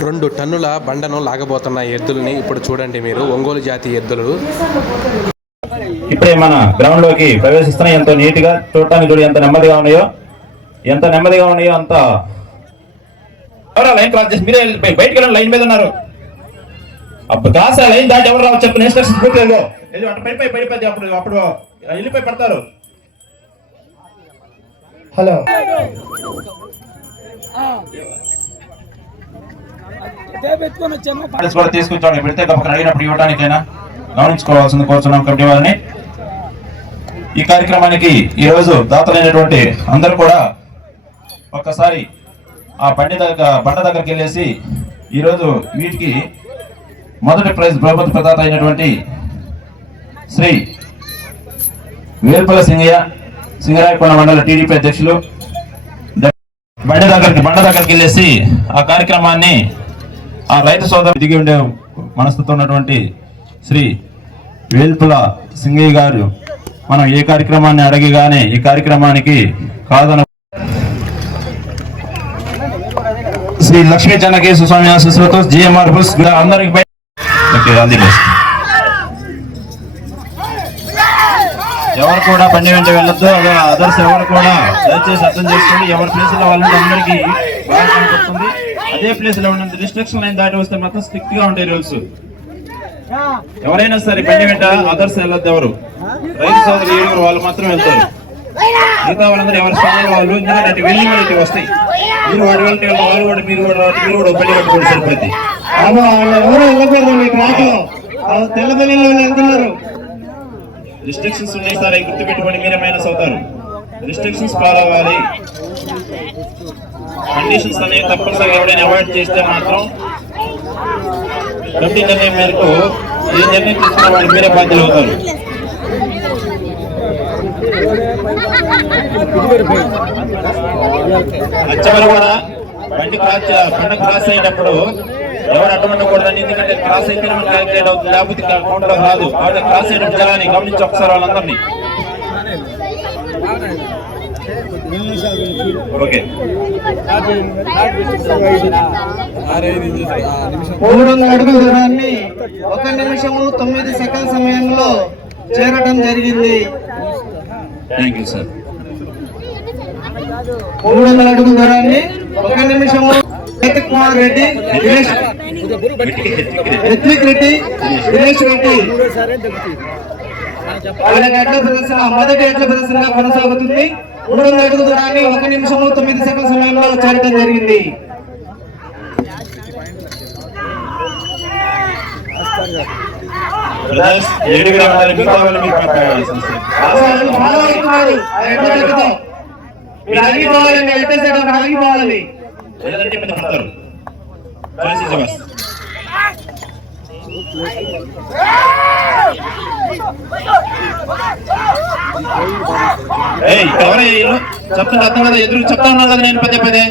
2 టన్నుల బండను లాగబోతున్న ఎద్దుల్ని ఇప్పుడు చూడండి మీరు. ఒంగోలు జాతి ఎద్దులు ఇప్పుడే మన గ్రౌండ్ లోకి ప్రవేశిస్తున్నాయి. ఎంతో నీట్ గా చూడటానికి చూడు ఎంత నెమ్మదిగా ఉన్నాయో అంత లైన్ క్రాస్ చేసి మీరే బయటకు వెళ్ళండి. లైన్ మీద ఉన్నారు. అప్పుడు కాస్త లైన్ దాటి ఎవరు రావచ్చు చెప్పిన ఇన్స్ట్రక్షన్స్ పూర్తిగా పడిపోయింది. అప్పుడు వెళ్ళిపోయి పడతారు. హలో తీసుకొచ్చాడు. పెడితే గొప్ప అడిగినప్పుడు ఇవ్వడానికైనా గమనించుకోవాల్సింది కోరుతున్నాం కమిటీ వారిని. ఈ కార్యక్రమానికి ఈ రోజు దాతలైనటువంటి అందరూ కూడా ఒక్కసారి ఆ బండ దగ్గరికి వెళ్ళేసి ఈరోజు వీటికి మొదటి ప్రైజ్ ప్రభుత్వ ప్రదాత అయినటువంటి శ్రీ వేల్పల సింగరాయకొండ మండల టీడీపీ అధ్యక్షులు బండ దగ్గరికి వెళ్ళేసి ఆ కార్యక్రమాన్ని ఆ రైతు సోదరు దిగి ఉండే మనస్తత్వం ఉన్నటువంటి శ్రీ వేల్పుల సింగయ్య గారు మనం ఏ కార్యక్రమాన్ని అడగగానే ఈ కార్యక్రమానికి కాదన శ్రీ లక్ష్మీ చెన్నకేశ్వర స్వామి ఆశీస్సులతో జిఎంఆర్ బుస్ అందరికి ఎవరు కూడా బండి వెంట వెళ్ళొద్దు. అదర్స్ ఎవరు కూడా దయచేసి అర్థం చేసుకోండి. ఎవరి ప్లేస్ లో వాళ్ళంటే అందరికీ బాగా కనిపిస్తుంది. అదే ప్లేస్ లో ఉన్న రిస్ట్రిక్షన్ లైన్ దాటి వస్తే మాత్రం స్ట్రిక్ట్ గా ఉంటాయి రూల్స్. ఎవరైనా సరే బండి వెంట అదర్స్ వెళ్ళొద్దు. ఎవరు రైతు సోదరులు 7 వాళ్ళు మాత్రం వెళ్తారు. మిగతా వాళ్ళందరూ ఎవరి స్థానంలో వాళ్ళు ఎందుకంటే వెళ్ళి వాళ్ళకి వస్తాయి. మీరు వాడి వెళ్తే వాళ్ళు కూడా మీరు కూడా బండి కట్టుకోండి సరిపోద్ది. రిస్ట్రిక్షన్స్ ఉన్నాయి సార్, అవి గుర్తుపెట్టుకోండి. మీరే మైనస్ అవుతారు. రిస్ట్రిక్షన్స్ ఫాలో అవ్వాలి. కండిషన్స్ అనేవి తప్పనిసరిగా ఎవరైనా అవాయిడ్ చేస్తే మాత్రం కమిటీ నిర్ణయం మేరకు ఏ నిర్ణయం తీసుకున్న వాళ్ళు మీరే బాధ్యులు అవుతారు. అచ్చవరం కూడా బండి క్రాస్ అయ్యేటప్పుడు ఎవరు అడ్డమండకూడదని. ఎందుకంటే క్రాస్ అయితే మనకు క్యాలిక్యులేట్ అవుతుంది, లేకపోతే కౌంటర్ రాదు. కాబట్టి క్రాస్ అయ్యేటప్పుడు జనాన్ని గమనించి ఒకసారి వాళ్ళందరినీ. ఓకే 300 అడుగుల దూరాన్ని 1 నిమిషము 9 సెకండ్ సమయంలో చేరడం జరిగింది. Thank you sir. 300 అడుగుల దూరాన్ని 1 నిమిషము కుమార్ రెడ్డి, రిత్విక్ రెడ్డి, దినేష్ రెడ్డి వాళ్ళకి ఎడ్ల ప్రదర్శన మొదటి ఎడ్ల ప్రదర్శనగా కొనసాగుతుంది. 300 అడుగుల దూరాన్ని 1 నిమిషము 9 సెకండ్ సమయంలో చేరడం జరిగింది. ఆగిపోవాలి. చెప్తుంటే అర్థం కదా, ఎదురు చెప్తా ఉన్నాను కదా నేను పదే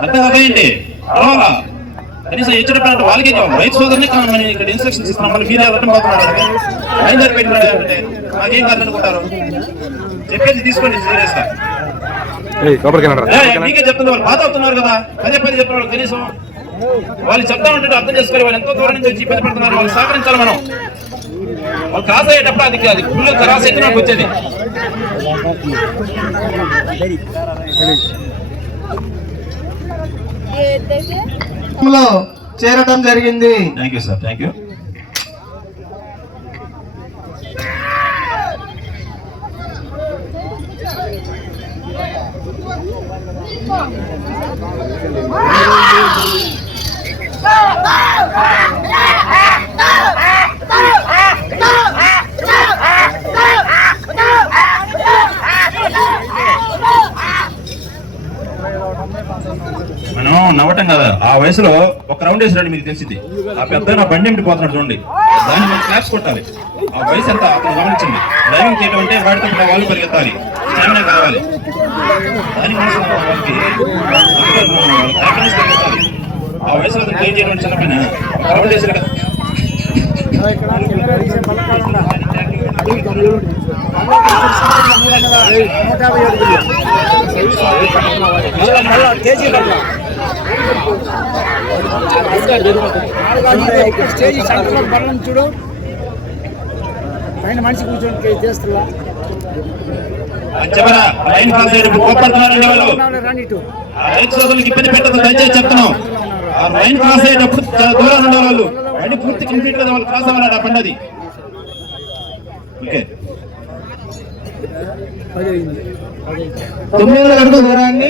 అర్థం కదేంటి అలా కనీసం ఇచ్చినప్పుడు వాళ్ళకి రైతు సోదరుని ఇక్కడ ఇన్స్ట్రక్షన్స్ ఇస్తున్నాం. మళ్ళీ మీరే అర్థం పోతున్నారు. బయలుదేరి పెట్టినాడు అంటే మాకేం కాదనుకుంటారు. చెప్పేది తీసుకోండి సీరియస్ గా. మీకే చెప్తుంది వాళ్ళు బాధ అవుతున్నారు కదా, పదే చెప్తున్నారు. కనీసం వాళ్ళు చెప్తా ఉంటే అర్థం చేసుకోవాలి. వాళ్ళు ఎంతో దూరం నుంచి వచ్చి ఇబ్బంది పడుతున్నారు. వాళ్ళు సహకరించాలి. మనం వాళ్ళు క్రాస్ అయ్యేటప్పుడు అది ఫుల్ క్రాస్ అయితే నాకు వచ్చేది. చేరడం జరిగింది. Thank you sir. Thank you. మనం నవ్వటం కదా, ఆ వయసులో ఒక రౌండ్ వేసినట్టు మీకు తెలిసింది. ఆ పెద్ద నా బండి ఎంటి పోతున్నాడు చూడండి, దాన్ని మనం క్లాప్స్ కొట్టాలి. ఆ వయసు ఎంత అతను గమనించింది. డ్రైవింగ్ చేయడం అంటే వాడితో వాళ్ళు పరిగెత్తాలి, స్టామినా కావాలి. దాని వాళ్ళకి ఆ వయసులో అతను క్లీన్ చేయడం చిన్న పైన రౌండ్ వేసారు కదా. చూడు పైన మనిషి కూర్చొని చేస్తున్నా లైన్ క్రాస్ అయ్యేటప్పుడు కోపడుతున్నారండి వాళ్ళు. రైతు సోదరులకు ఇబ్బంది పెట్టదు దయచేసి చెప్తున్నాం. ఆ లైన్ క్రాస్ అయ్యేటప్పుడు చాలా దూరం ఉండే వాళ్ళు బండి పూర్తి కంప్లీట్ గా వాళ్ళు క్రాస్ అవ్వాలి ఆ బండి అది. ఓకే 900 అడుగుల దూరాన్ని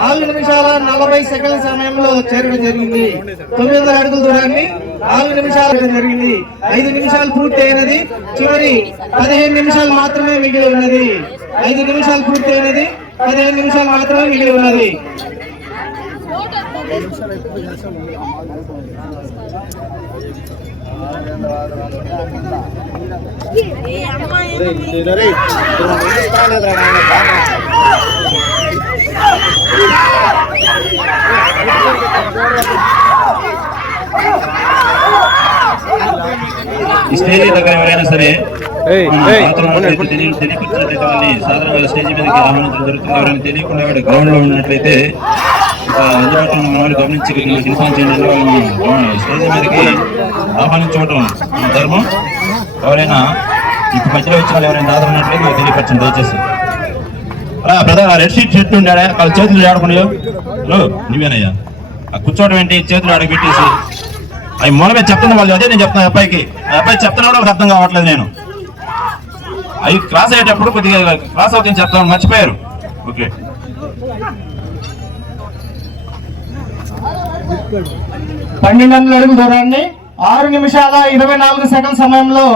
4 నిమిషాల 40 సెకండ్ల సమయంలో చేరడం జరిగింది. 900 అడుగుల దూరాన్ని 4 నిమిషాలు జరిగింది. 5 నిమిషాలు పూర్తి అయినది. చివరి 15 నిమిషాలు మాత్రమే మిగిలి ఉన్నది. 5 నిమిషాలు పూర్తి అయినది. 15 నిమిషాలు మాత్రమే మిగిలి ఉన్నది. ఈ స్టేజ్ దగ్గర ఎవరైనా సరే తెలియపరిచినట్లయితే వాళ్ళని సాధారణంగా స్టేజ్ మీదకి ఆహ్వానించడం జరుగుతుంది. ఎవరైనా తెలియకుండా గ్రౌండ్ లో ఉన్నట్లయితే అందుబాటులో ఉన్న వాళ్ళు గమనించి ఇన్ఫార్మ్ చేయండి. వాళ్ళని స్టేజ్ మీదకి ఆహ్వానించుకోవటం మన ధర్మం. ఎవరైనా ఇప్పుడు మధ్యలో వచ్చిన వాళ్ళు ఎవరైనా ఆదరణట్లయితే మీకు తెలియపరచండి దయచేసి. బ్రదర్ రెడ్ షీట్ షర్ట్ ఉండాడా వాళ్ళ చేతులు ఆడుకున్నాయో నువ్వేనయ్యా ఆ కూర్చోవడం ఏంటి చేతులు ఆడబెట్టేసి అవి మూల మీద చెప్తున్నా వాళ్ళు. అదే నేను చెప్తాను అబ్బాయికి. ఆ అబ్బాయి చెప్తున్నా కూడా వాళ్ళకి అర్థం కావట్లేదు. నేను అవి క్రాస్ అయ్యేటప్పుడు కొద్దిగా క్రాస్ అవుతుంది చెప్తాను మర్చిపోయారు. ఓకే 1200 అడుగుల దూరాన్ని 6 నిమిషాల 24 సెకండ్ల సమయంలో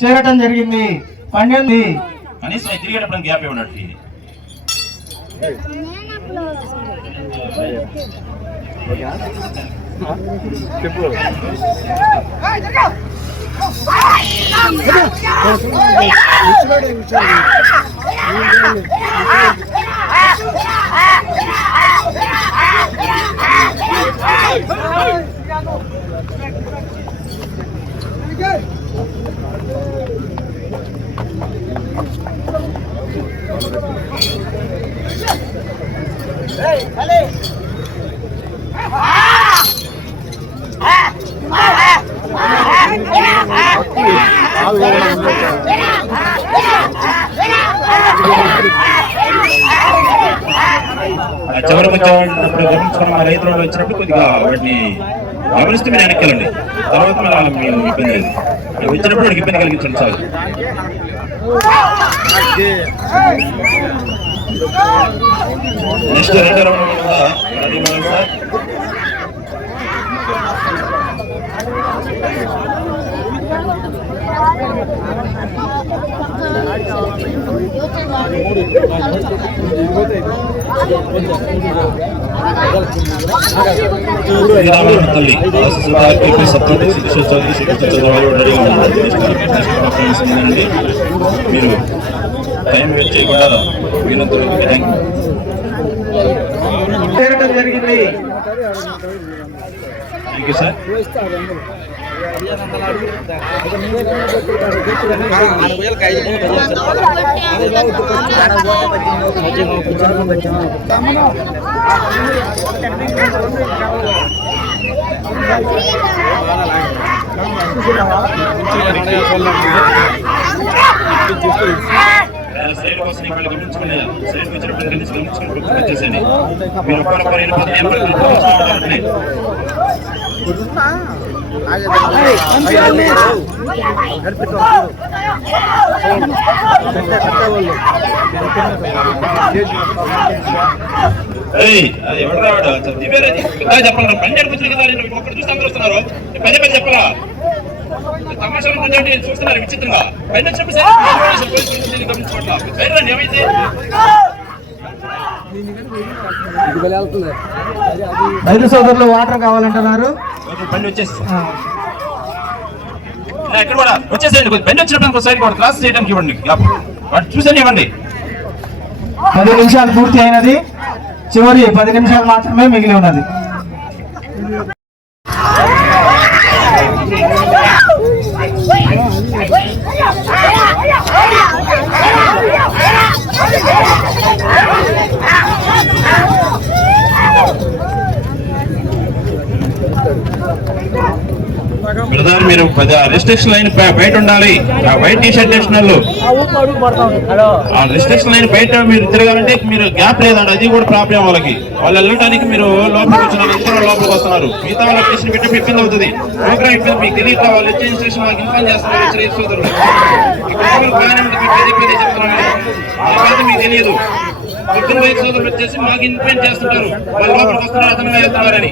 చేరటం జరిగింది. 12 కనీసం తిరిగేటప్పుడు గ్యాప్ ఇవ్వనట్టు చెప్పు. చివరికి వచ్చేటప్పుడు గమనించుకున్న మా రైతులు వచ్చినప్పుడు కొద్దిగా వాటిని గమనిస్తే మీరు వెనక్కి వెళ్ళండి. తర్వాత మీరు ఇబ్బంది లేదు. వచ్చినప్పుడు వాడికి ఇబ్బంది కలిగించండి చాలు. నెక్స్ట్ 2వ రౌండ్ సార్. తల్లి మీరు టైం వేస్ట్ చేయకుండా చేరటం జరిగింది. Thank you sir. సైడ్ కోసం ఇక్కడ గమనించుకునే సైడ్ వచ్చినప్పుడు గమనించుకుని వచ్చేసేయండి. మీరు ఎవరు రావాడు చెప్పాలి. పని జరిపించిన కదా ఒక్కరు చూస్తే అందరూ వస్తున్నారు. పదే పదే చెప్పాలా తమాషా చూస్తున్నారు విచిత్రంగా. పైన గమనించుకోవట్లా ఏమైంది రైతు సోదరులు వాటర్ కావాలంటున్నారు. బండి వచ్చేసి ఎక్కడ కూడా వచ్చేసేయండి. బండి వచ్చినప్పుడు సైడ్ కూడా క్రాస్ చేయడానికి ఇవ్వండి. వాటి చూసని ఇవ్వండి. 10 నిమిషాలు పూర్తి అయినది. చివరి 10 నిమిషాలు మాత్రమే మిగిలి ఉన్నది. Wait! మీరు రిస్ట్రిక్షన్ లైన్ బయట ఉండాలి. ఆ వైట్ టీ షర్ట్ వేసిన వాళ్ళు ఆ రిస్ట్రిక్షన్ లైన్ బయట మీరు తిరగాలంటే మీరు గ్యాప్ లేదండి, అది కూడా ప్రాబ్లం వాళ్ళకి. వాళ్ళు వెళ్ళడానికి మీరు లోపలికి వచ్చినారు, అందరూ లోపలికి వస్తున్నారు. మిగతా వాళ్ళ స్టేషన్ పెట్టి ఇబ్బంది అవుతుంది. ప్రోగ్రామ్ ఇబ్బంది మీకు తెలియక వాళ్ళు వచ్చే ఇన్స్ట్రక్షన్ వాళ్ళకి ఇన్ఫార్మ్ చేస్తున్నారు. సోదరులు మీకు తెలియదు. పొద్దున వైపు సోదరులు వచ్చేసి మాకు ఇన్ఫార్మ్ చేస్తుంటారు, వాళ్ళు లోపలికి వస్తున్నారు, అతను వెళ్తున్నారని.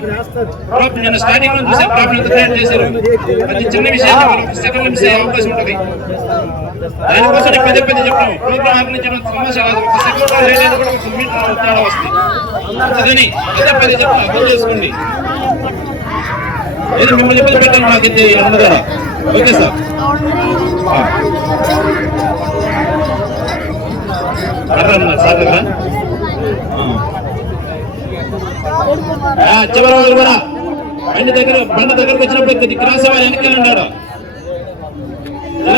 నేను స్టార్టింగ్ లో చూసే ప్రాబ్లం ఎంత క్రియేట్ చేశారు. అది చిన్న విషయాన్ని సెకండ్ మిస్ అయ్యే అవకాశం ఉంటుంది. దానికోసం పదే పదే చెప్పాము, ప్రోగ్రామ్ ఆర్గనైజ్ సమస్య కాదు. ఒక సెకండ్ లేట్ అయితే కూడా ఒక మీటర్ తేడా వస్తుంది. అందుకని పదే పదే చెప్తాను, అర్థం చేసుకోండి. ఏదో మిమ్మల్ని ఇబ్బంది పెట్టాను మాకైతే ఉండదా. Okay sir. సార్ దగ్గర చివరి వాళ్ళు కూడా బండి దగ్గరకు వచ్చినప్పుడు క్రాస్ అవ్వాలి, వెనకాల ఉన్నాడు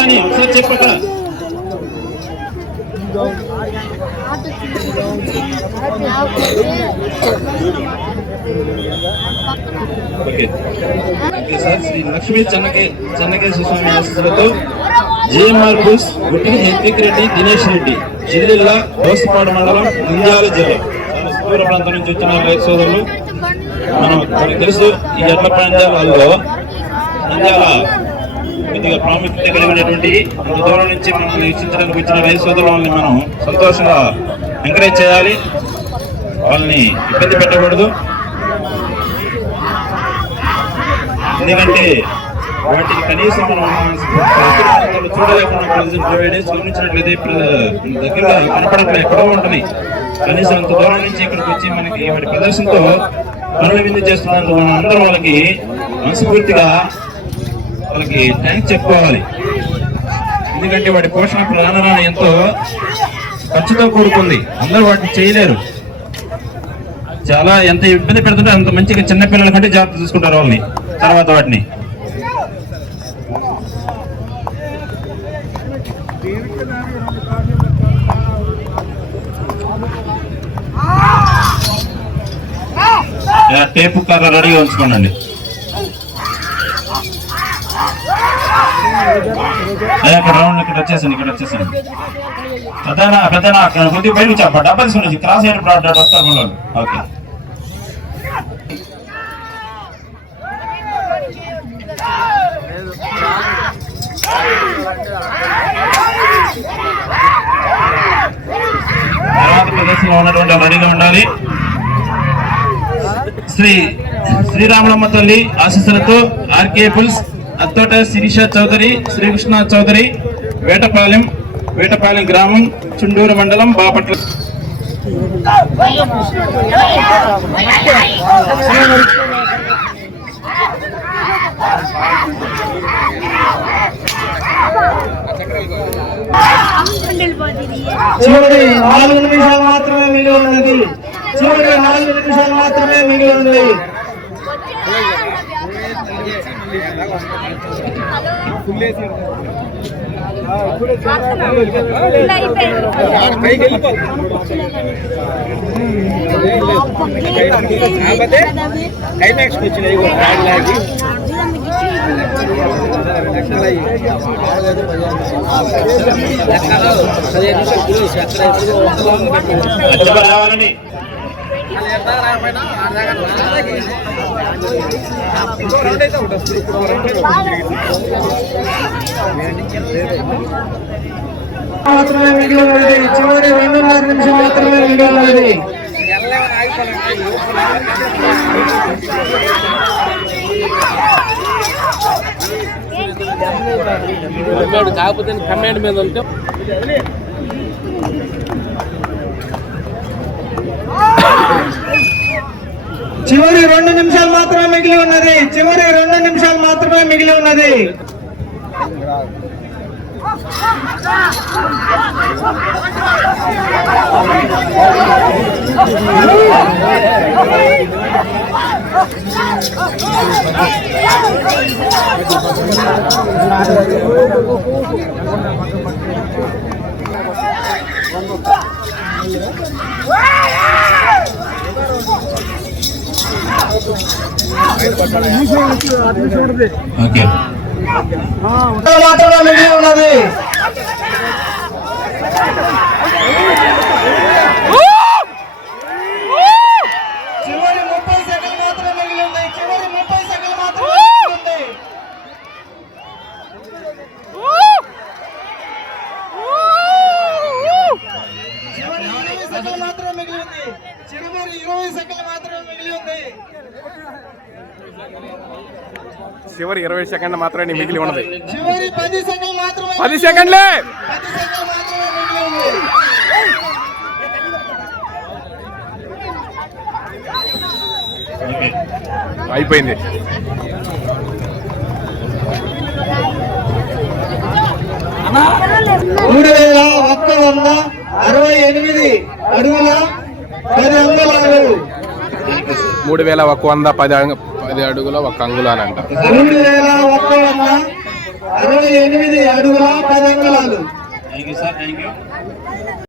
అని ఒకసారి చెప్పక. Okay sir. శ్రీ లక్ష్మీ చెన్నకేశ్వర స్వామి ఆశీస్సులతో జేఎంఆర్ బుల్స్ గుట్టి హెన్విక్ రెడ్డి, దినేష్ రెడ్డి, జిల్లా దోసపాడు మండలం, నంద్యాల జిల్లా. దూర ప్రాంతం నుంచి వచ్చిన రైతు సోదరులు. మనకు తెలుసు ఈ ఎడ్ల పందాలలో నంద్యాల కొద్దిగా ప్రాముఖ్యత కలిగినటువంటి అంత దూరం నుంచి మనకు వీక్షించడానికి వచ్చిన రైతు సోదరులు వాళ్ళని మనం సంతోషంగా ఎంకరేజ్ చేయాలి, వాళ్ళని ఇబ్బంది పెట్టకూడదు. ఎందుకంటే వాటికి కనీసం మనం చూడలేకుండా గమనించినట్లయితే దగ్గరగా కనపడట్లే, ఎక్కడో ఉంటున్నాయి. కనీసం అంత దూరం నుంచి ఇక్కడికి వచ్చి మనకి వాటి ప్రదర్శనతో పనులు విందు చేస్తున్నందుకు మనం అందరూ వాళ్ళకి మనస్ఫూర్తిగా వాళ్ళకి థ్యాంక్స్ చెప్పుకోవాలి. ఎందుకంటే వాటి పోషణ ప్రాణాలను ఎంతో ఖర్చుతో కూడుకుంది, అందరూ వాటిని చేయలేరు. చాలా ఎంత ఇబ్బంది పెడుతుంటే అంత మంచిగా చిన్న పిల్లల కంటే జాగ్రత్త చూసుకుంటారు వాళ్ళని. తర్వాత వాటిని టేపు కర్ర రెడీగా ఉంచుకోండి. అక్కడ రౌండ్ ఇక్కడ వచ్చేసాను పెద్దనా కొద్దిగా బయటకు చెప్ప డబ్బా తీసుకుని క్రాస్ అయిన ప్రోడక్ట్ వస్తారు మళ్ళీ. ఓకే తర్వాత ప్రదర్శనలో ఉన్నటువంటి రెడీగా ఉండాలి. శ్రీరామలమ్మ తల్లి ఆశీస్సులతో ఆర్కే పుల్స్, అత్తోట శిరీష చౌదరి, శ్రీకృష్ణ చౌదరి, వేటపాలెం గ్రామం, చుండూరు మండలం, బాపట్ల. చివరి 4 నిమిషాలు మాత్రమే మిగిలి ఉన్నది. చివరి 4 నిమిషాలు మాత్రమే మిగిలి ఉంది. రావాలండి. మాత్రమే మిగిలి ఉన్నది. చివరి 2.5 నిమిషం మాత్రమే మిగిలి ఉన్నది. కాకపోతే కమాండ్ మీద ఉంటే చివరి 2 నిమిషాలు మాత్రమే మిగిలి ఉన్నది. చివరి 2 నిమిషాలు మాత్రమే మిగిలి ఉన్నది. ఓకే మాత్రమే మిగిలి ఉన్నది. చివరి 30 సెకండ్లు మాత్రమే మిగిలి ఉంది. చివరి 30 సెకండ్లు మాత్రమే మిగిలి ఉంది. చివరి 20 సెకండ్లు మాత్రమే మిగిలి ఉంది. చివరి 20 సెకండ్లు మాత్రమే మిగిలి ఉంది. చివరి 20 సెకండ్లు మాత్రమే మిగిలి ఉన్నది. చివరి 10 సెకండ్లు మాత్రమే 10 సెకండ్లే 10 సెకండ్లు మాత్రమే మిగిలి ఉంది. అయిపోయింది. మూడు 1,168 అడుగుల 10 అంగుళాలు. 3,110 అడుగుల 1 అంగుళాలంట. 3,168 అడుగుల 10 అంగుళాలు. Thank you sir, thank you.